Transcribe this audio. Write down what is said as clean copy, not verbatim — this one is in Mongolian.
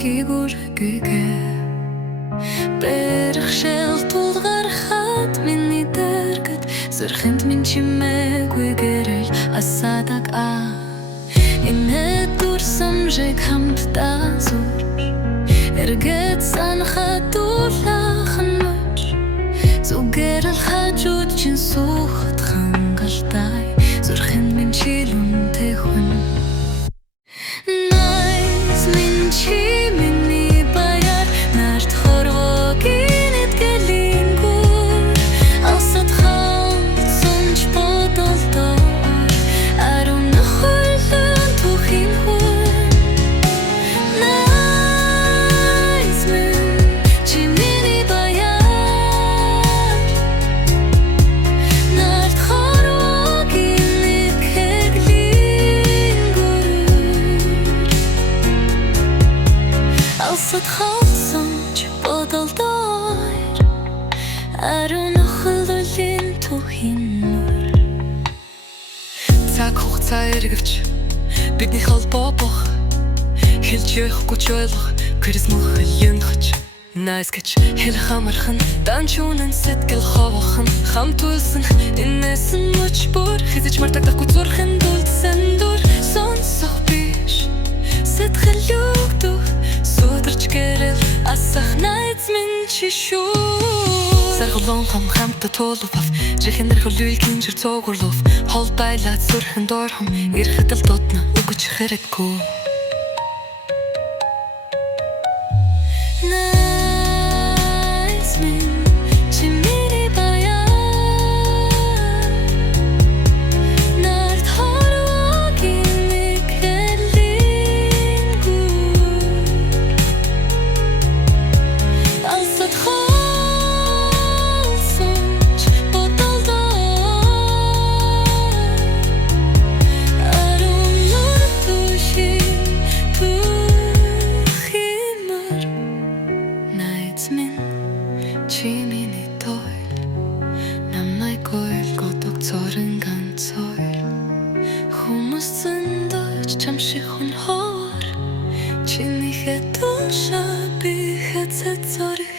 гүргэгэ Бэрхшэл тулгархад миний дэргэд Зөрхөнд минь чимээгүй гэрэл асадаг Энэ дурсамжиг хамтдаа зур Эргэд санахад дулаахан мөч Зүгээрэл хажууд чин суухад хангалтай Зөрхөнд минь чилүнтэй хүн Найз минь чи миний баяр Нарт хорвогийн эдгэлийн гүр Алсад хаалцсанч бодолдоор Аруун нөхөрлөн түүхийн хүн Найз минь чи миний баяр Нарт хорвогийн эдгэлийн Алсад хаалцсанч бодолдоор Аруун нөхөрлөн түүхийн нүр Цаг хугацаа эргэвч бидний холбоо бох Хэлж явахгүй ч ойлгох Крисмөх янхаж Найс гэж хэлэх амархан Данчунан сэтгэл ховохон Хамт үлсэн энэс нь мөч бүр Хизэж мартагдахгүй зурхын дүлдсэн дүр Сонсох биш Сэтгэл югдөх Сударч гэрэл асах найз минь чи шүү Саргалон хам хамта тулув Жихэнэр хөлүүл кинжэр цогурлув Хол байлаад сүрхэн дорхом Ирэхэд л дутна үгэж хэрэггүй Найз минь чи миний баяр Нарт хорвогийн эдгэлийн гүр Алсад хаалцсанч бодолдоор Аруун нүр түүхийн мөр Найз минь чи миний тойл Намайг гойл годог цорын ганцойл Хүмүүс зөндөөч чам шиг хүн хоор Чинийхээ тушаа би хэцэд зорь